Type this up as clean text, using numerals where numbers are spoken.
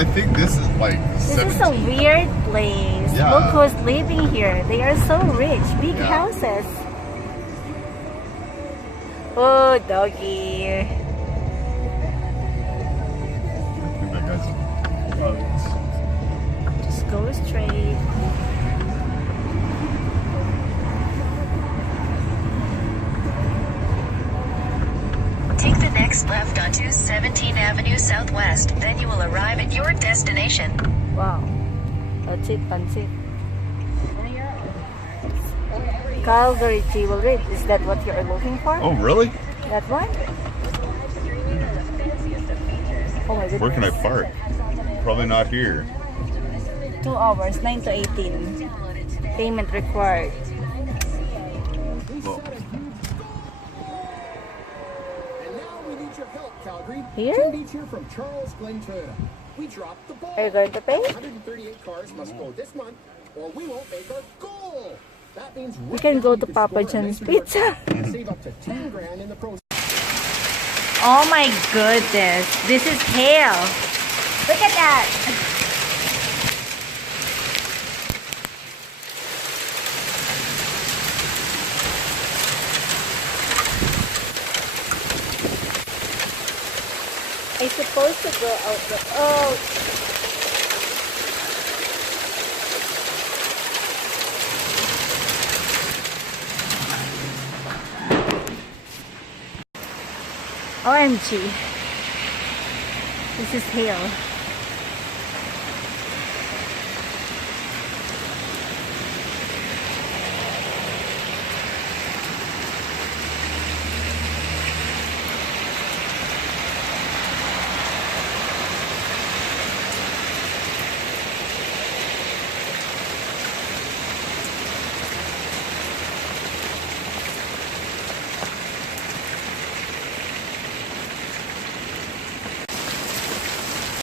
I think this is like This 17. is a weird place. Yeah. Look who's living here. They are so rich. Big Yeah. houses. Oh, doggy. I think that guy's Just go straight. Take the next left onto 17th Avenue Southwest. Then you will arrive at your destination. Wow. That's it. Calgary-Airdrie-Hail. Is that what you're looking for? Oh, really? That one? Oh my goodness. Where can I park? Probably not here. 2 hours, 9 to 18. Payment required. Well, And now we need your help, Calgary. Here? Team Beach here from Charles Glen Toyota. We dropped the ball. Are you going to pay? 138 cars must go this month, or we won't make our goal. That means We can go to Papa John's Pizza. Save up to 10 grand in the process. Oh my goodness. This is hail. Look at that. I'm supposed to go out the... Oh. OMG. This is hail.